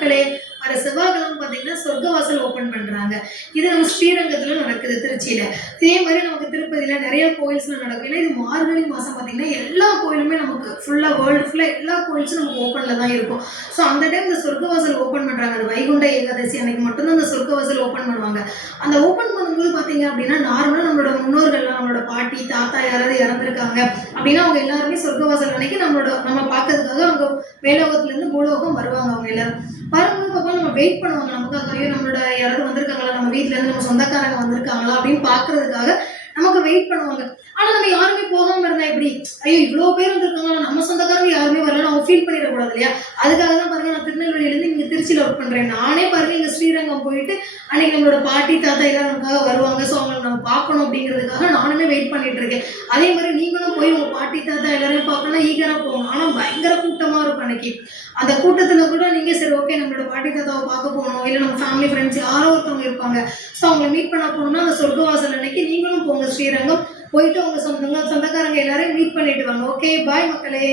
மக்களே! வர செவ்வாய்க்கிழமை பார்த்தீங்கன்னா, சொர்க்கவாசல் ஓப்பன் பண்றாங்க. இது நம்ம ஸ்ரீரங்கத்தில நடக்குது திருச்சியில. இதே மாரி நமக்கு திருப்பதியில நெறைய கோயில்ஸ்ல நடக்கும். ஏன்னா, இது மார்கழி மாசம் பார்த்தீங்கன்னா, எல்லா கோயிலுமே நமக்கு ஃபுல்லா வேர்ல்டு ஃபுல்லா எல்லா கோயில்ஸும் நமக்கு ஓப்பன்ல தான் இருக்கும். ஸோ அந்த டைம் இந்த சொர்க்கவாசல் ஓப்பன் பண்றாங்க. அது வைகுண்ட ஏகாதசி அன்னைக்கு மட்டும் தான் அந்த சொர்க்கவாசல் ஓப்பன் பண்ணுவாங்க. அந்த ஓப்பன் பண்ணும்போது பார்த்தீங்க அப்படின்னா, நார்மலா நம்மளோட முன்னோர்கள்லாம் நம்மளோட பாட்டி, தாத்தா யாராவது இறந்திருக்காங்க அப்படின்னா, அவங்க எல்லாருமே சொர்க்கவாசல் அன்னைக்கு நம்ம பார்க்கறதுக்காக அவங்க மேலோகத்திலேருந்து பூலோகம் வருவாங்க அவங்க எல்லாரும். வரும்போது பாப்பா நம்ம வெயிட் பண்ணுவாங்க நமக்காக. ஐயோ! நம்மளோட யாராவது வந்திருக்காங்களா? நம்ம வீட்லேருந்து நம்ம சொந்தக்காரங்க வந்திருக்காங்களா? அப்படின்னு பார்க்கறதுக்காக நமக்கு வெயிட் பண்ணுவாங்க. ஆனா நம்ம யாருமே போகாம இருந்தா எப்படி? ஐயோ! இவ்ளோ பேர் வந்திருக்காங்க. ஆனா நம்ம சொந்தக்காரங்க யாருமே வரலன்னு அவங்க ஃபீல் பண்ணிறக்கூடாது இல்லையா? அதுக்காக தான் பாருங்க நான் திருநெல்வேலியிலேருந்து இங்க திருச்சியில ஒர்க் பண்றேன். நானே பாருங்க இங்க ஸ்ரீரங்கம் போயிட்டு அன்னைக்கு நம்மளோட பாட்டி, தாத்தா எல்லாரும் நமக்காக வருவாங்க. ஸோ அவங்கள நம்ம பார்க்கணும் அப்படிங்கிறதுக்காக நானுமே வெயிட் பண்ணிட்டு இருக்கேன். அதே மாரி நீங்களும் போய் உங்க பாட்டி, தாத்தா எல்லாரையும் பார்க்கணும்னா ஈகரா போங்க. ஆனா பயங்கர கூட்டமா இருக்கும் அன்னைக்கு. அந்த கூட்டத்துல கூட நீங்க சரி ஓகே நம்மளோட பாட்டி தாத்தாவை பார்க்க போகணும். இல்ல நம்ம ஃபேமிலி ஃப்ரெண்ட்ஸ் யாரோ ஒருத்தவங்க இருப்பாங்க. ஸோ அவங்கள மீட் பண்ண போகணும்னா அந்த சொர்க்கவாசல் அன்னைக்கு நீங்களும் போங்க ஸ்ரீரங்கம். போயிட்டு உங்க சொந்தக்காரங்க எல்லாரையும் மீட் பண்ணிட்டு வாங்க. ஓகே பாய் மக்களே!